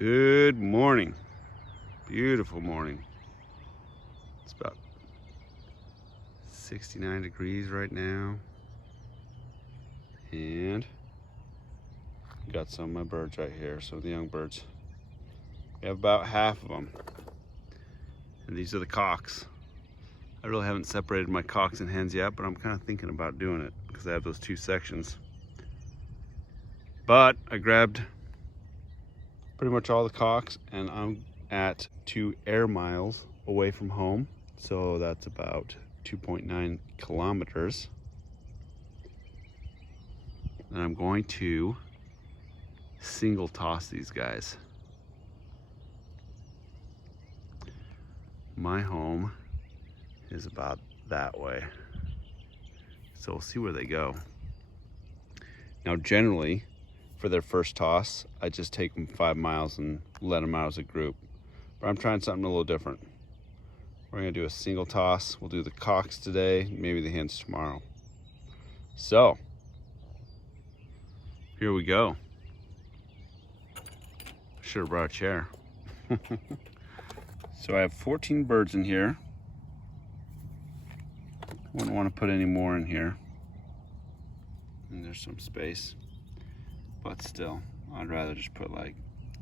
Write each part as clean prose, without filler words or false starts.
Good morning. Beautiful morning. It's about 69 degrees right now. And got some of my birds right here, some of the young birds. We have about half of them. And these are the cocks. I really haven't separated my cocks and hens yet, but I'm kind of thinking about doing it because I have those two sections. But I grabbed pretty much all the cocks, and I'm at 2 air miles away from home, so that's about 2.9 kilometers. And I'm going to single toss these guys. My home is about that way, so we'll see where they go. Now generally, for their first toss, I just take them 5 miles and let them out as a group. But I'm trying something a little different. We're gonna do a single toss. We'll do the cocks today, maybe the hens tomorrow. So, here we go. Should have brought a chair. So I have 14 birds in here. Wouldn't want to put any more in here. And there's some space. But still, I'd rather just put like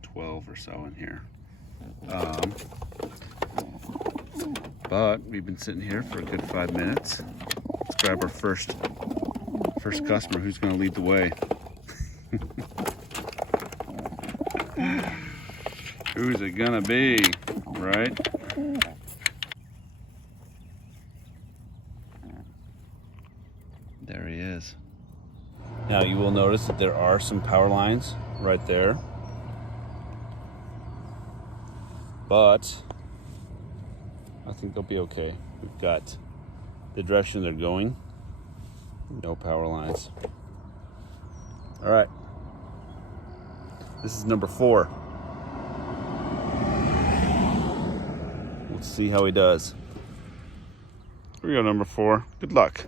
12 or so in here. But we've been sitting here for a good 5 minutes. Let's grab our first customer. Who's going to lead the way? Who's it gonna be, right? There he is. Now you will notice that there are some power lines right there, but I think they'll be okay. We've got the direction they're going, no power lines. All right, this is number 4. Let's see how he does. Here we go, number 4. Good luck.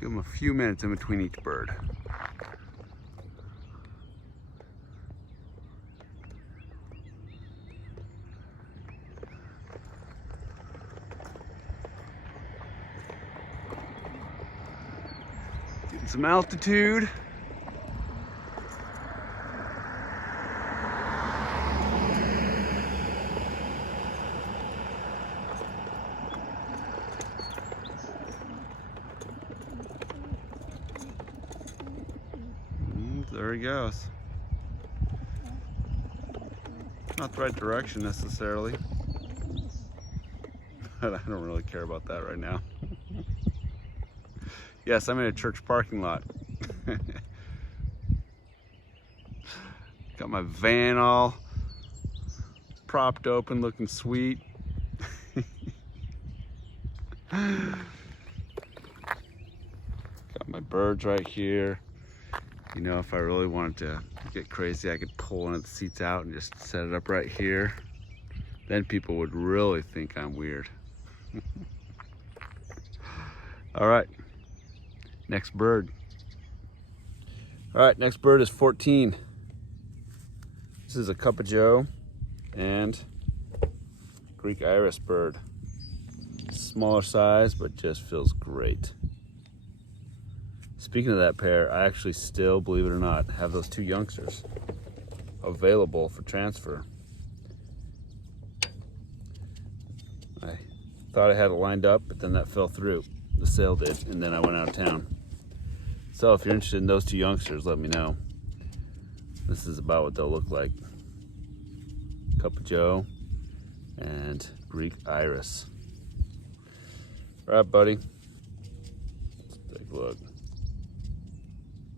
Give him a few minutes in between each bird. Getting some altitude. There he goes. Not the right direction necessarily, but I don't really care about that right now. Yes, I'm in a church parking lot. Got my van all propped open, looking sweet. Got my birds right here. You know, if I really wanted to get crazy, I could pull one of the seats out and just set it up right here. Then people would really think I'm weird. All right, next bird. All right, next bird is 14. This is a Cup of Joe and Greek iris bird. Smaller size, but just feels great. Speaking of that pair, I actually still, believe it or not, have those 2 youngsters available for transfer. I thought I had it lined up, but then that fell through. The sale did, and then I went out of town. So if you're interested in those 2 youngsters, let me know. This is about what they'll look like. Cup of Joe and Greek iris. All right, buddy. Let's take a look.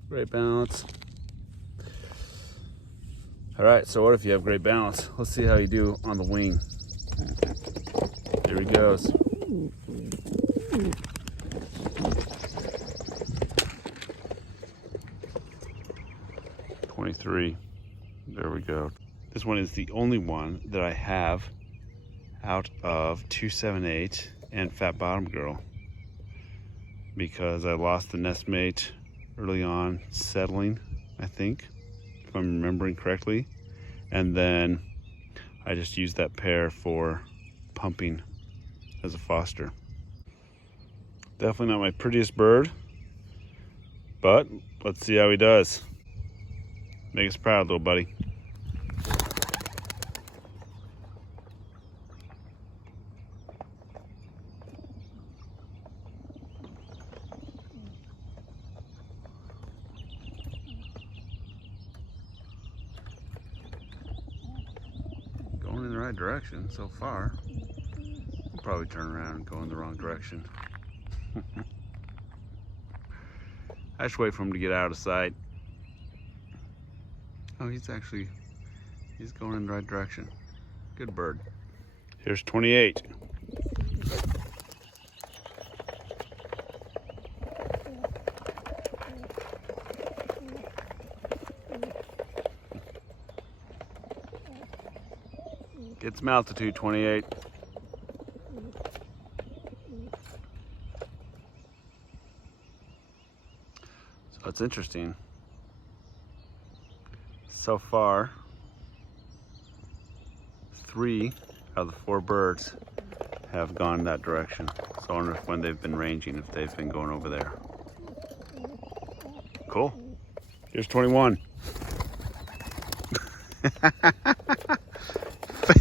Great balance. All right, so what if you have great balance? Let's see how you do on the wing. Here he goes. '23. There we go. This one is the only one that I have out of 278 and Fat Bottom Girl, because I lost the nestmate early on settling, I think, if I'm remembering correctly. And then I just used that pair for pumping as a foster. Definitely not my prettiest bird, but let's see how he does. Make us proud, little buddy. Going in the right direction so far. I'll probably turn around and go in the wrong direction. I just wait for him to get out of sight. Oh, he's going in the right direction. Good bird. Here's 28. Get some altitude, 28. So it's interesting. So far, 3 out of the 4 birds have gone that direction. So I wonder if when they've been ranging, if they've been going over there. Cool. Here's 21.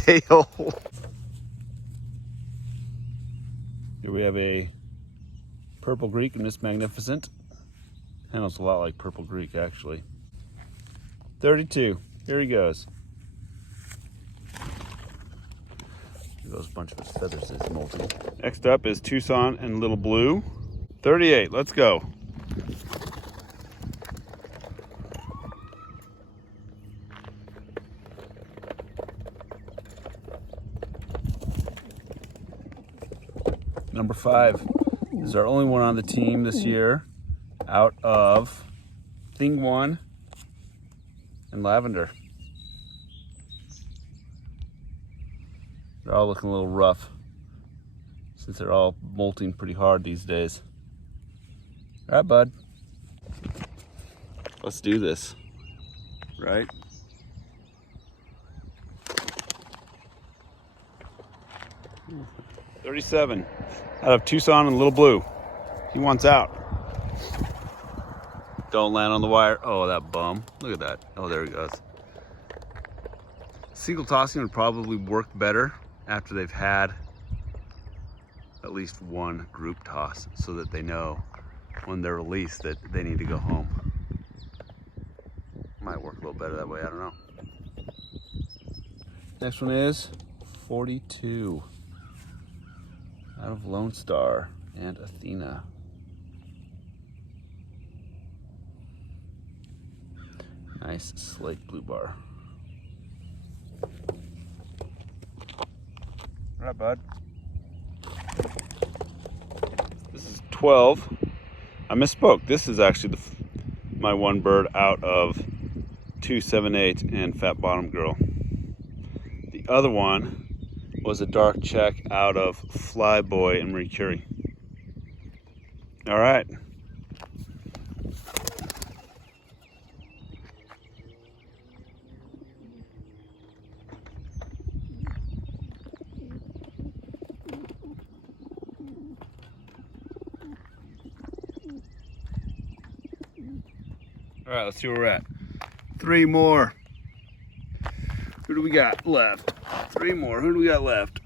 Fail. Here we have a purple Greek, Miss Magnificent. Handles a lot like purple Greek, actually. 32. Here he goes. Here goes a bunch of his feathers is molting. Next up is Tucson and Little Blue. 38. Let's go. Number 5 is our only one on the team this year out of Thing 1 and Lavender. They're all looking a little rough since they're all molting pretty hard these days. All right, bud. Let's do this, right? Ooh. 37 out of Tucson and Little Blue. He wants out. Don't land on the wire. Oh, that bum. Look at that. Oh, there he goes. Single tossing would probably work better after they've had at least one group toss so that they know when they're released that they need to go home. Might work a little better that way, I don't know. Next one is 42. Out of Lone Star and Athena. Nice slate blue bar. All right, bud. This is 12. I misspoke. This is actually my one bird out of 278 and Fat Bottom Girl. The other one was a dark check out of Flyboy and Marie Curie. All right. All right, let's see where we're at. 3 more. Who do we got left? 3 more. Who do we got left?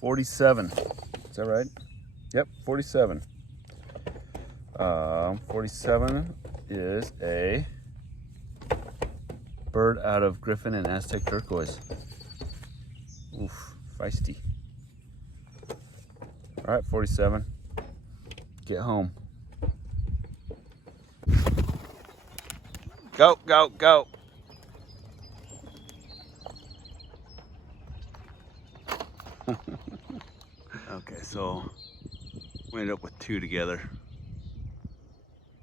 47. Is that right? Yep, 47. 47 is a bird out of Griffin and Aztec Turquoise. Oof, feisty. All right, 47. Get home. Go, go, go. Okay, so we ended up with 2 together.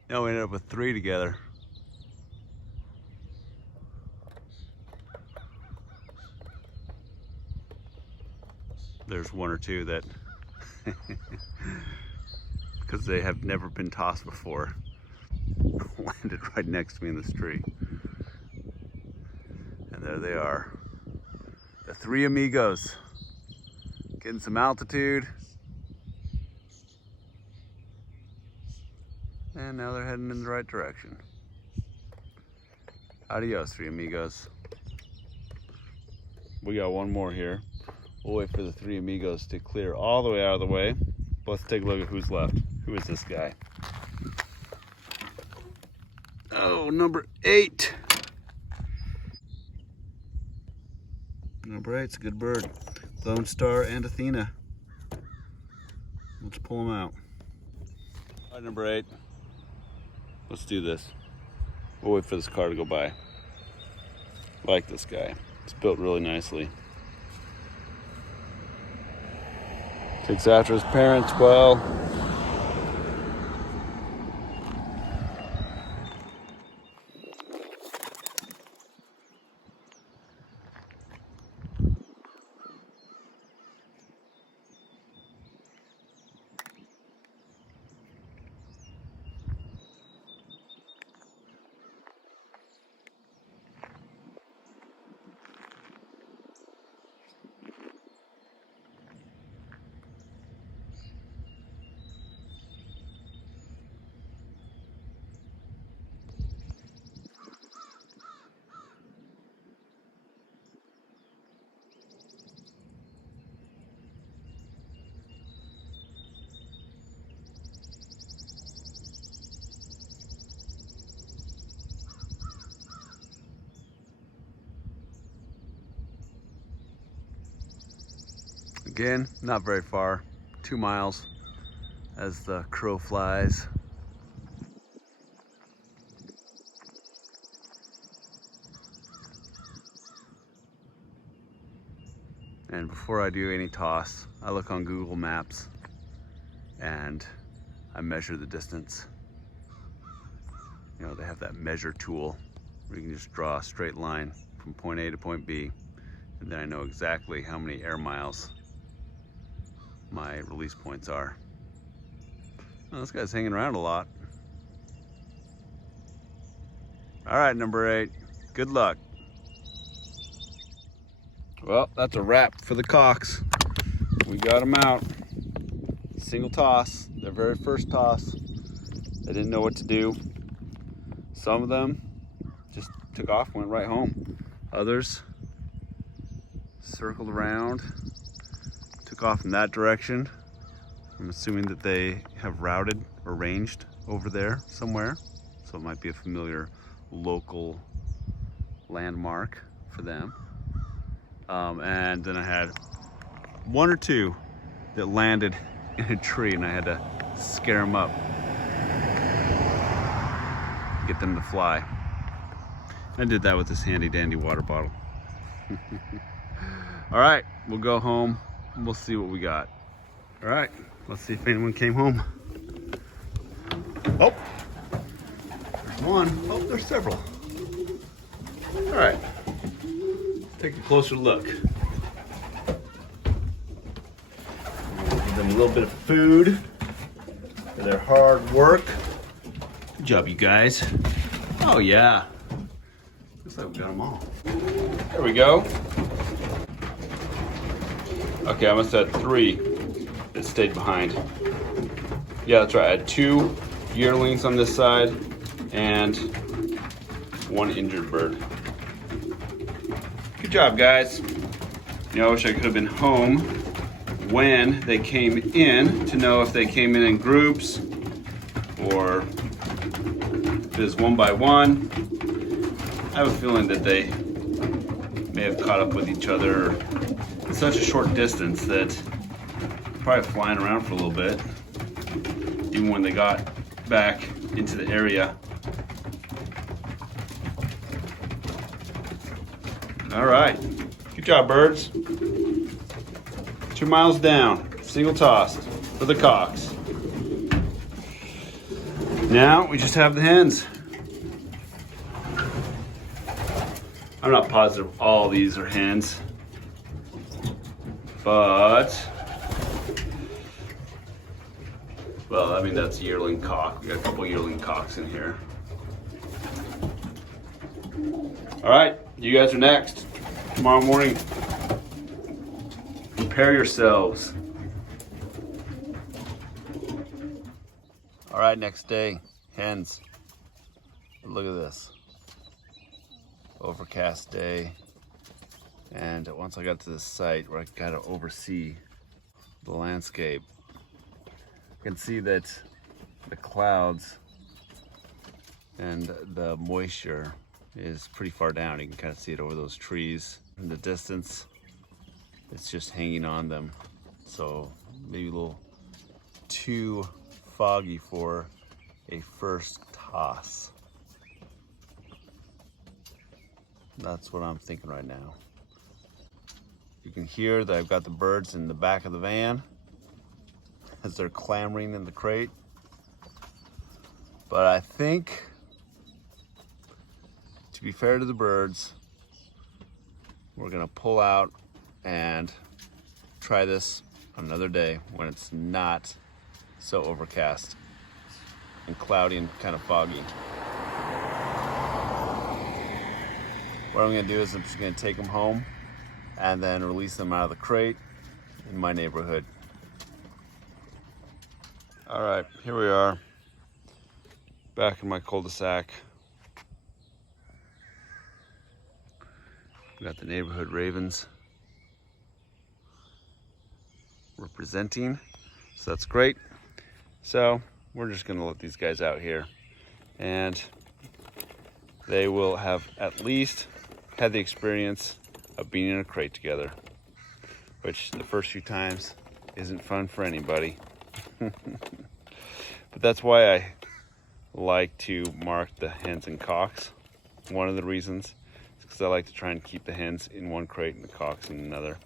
Now we ended up with 3 together. there's one or two that, because they have never been tossed before, landed right next to me in this tree. And there they are, the three amigos, getting some altitude. And now they're heading in the right direction. Adios, three amigos. We got one more here. We'll wait for the three amigos to clear all the way out of the way. Let's take a look at who's left. Who is this guy? Oh, number 8. Number 8's a good bird. Lone Star and Athena. Let's pull them out. All right, number 8. Let's do this. We'll wait for this car to go by. I like this guy. It's built really nicely. Takes after his parents well. Again, not very far, 2 miles as the crow flies. And before I do any toss, I look on Google Maps and I measure the distance. You know, they have that measure tool where you can just draw a straight line from point A to point B, and then I know exactly how many air miles my release points are. Oh, this guy's hanging around a lot. All right, number 8, good luck. Well, that's a wrap for the cocks. We got them out. Single toss, their very first toss. They didn't know what to do. Some of them just took off, went right home. Others circled around, took off in that direction. I'm assuming that they have routed or ranged over there somewhere. So it might be a familiar local landmark for them. And then I had 1 or 2 that landed in a tree and I had to scare them up, get them to fly. I did that with this handy dandy water bottle. All right, we'll go home and we'll see what we got. All right, let's see if anyone came home. Oh, there's one. Oh, there's several. All right, take a closer look. Give them a little bit of food for their hard work. Good job, you guys. Oh yeah, looks like we got them all. There we go. Okay, I must have had 3 that stayed behind. Yeah, that's right. I had 2 yearlings on this side and 1 injured bird. Good job, guys. You know, I wish I could have been home when they came in to know if they came in groups or if it was 1 by 1. I have a feeling that they may have caught up with each other in such a short distance that they're probably flying around for a little bit, even when they got back into the area. All right, good job, birds. 2 miles down, single toss for the cocks. Now we just have the hens. I'm not positive all these are hens. But, well, I mean, that's yearling cock. We got a couple yearling cocks in here. All right, you guys are next. Tomorrow morning, prepare yourselves. All right, next day, hens. Look at this. Overcast day. And once I got to this site where I got to oversee the landscape, I can see that the clouds and the moisture is pretty far down. You can kind of see it over those trees. In the distance, it's just hanging on them. So maybe a little too foggy for a first toss. That's what I'm thinking right now. You can hear that I've got the birds in the back of the van as they're clamoring in the crate. But I think, to be fair to the birds, we're gonna pull out and try this another day when it's not so overcast and cloudy and kind of foggy. What I'm gonna do is I'm just gonna take them home and then release them out of the crate in my neighborhood. All right, here we are, back in my cul-de-sac. We got the neighborhood ravens representing, so that's great. So we're just gonna let these guys out here, and they will have at least had the experience of being in a crate together, which the first few times isn't fun for anybody. But that's why I like to mark the hens and cocks. One of the reasons is because I like to try and keep the hens in one crate and the cocks in another,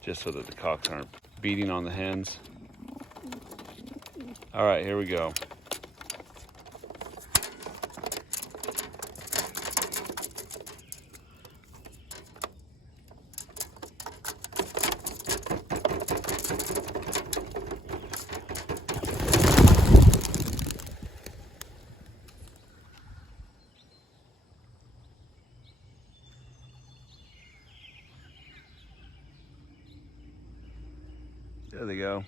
just so that the cocks aren't beating on the hens. All right, here we go. There they go.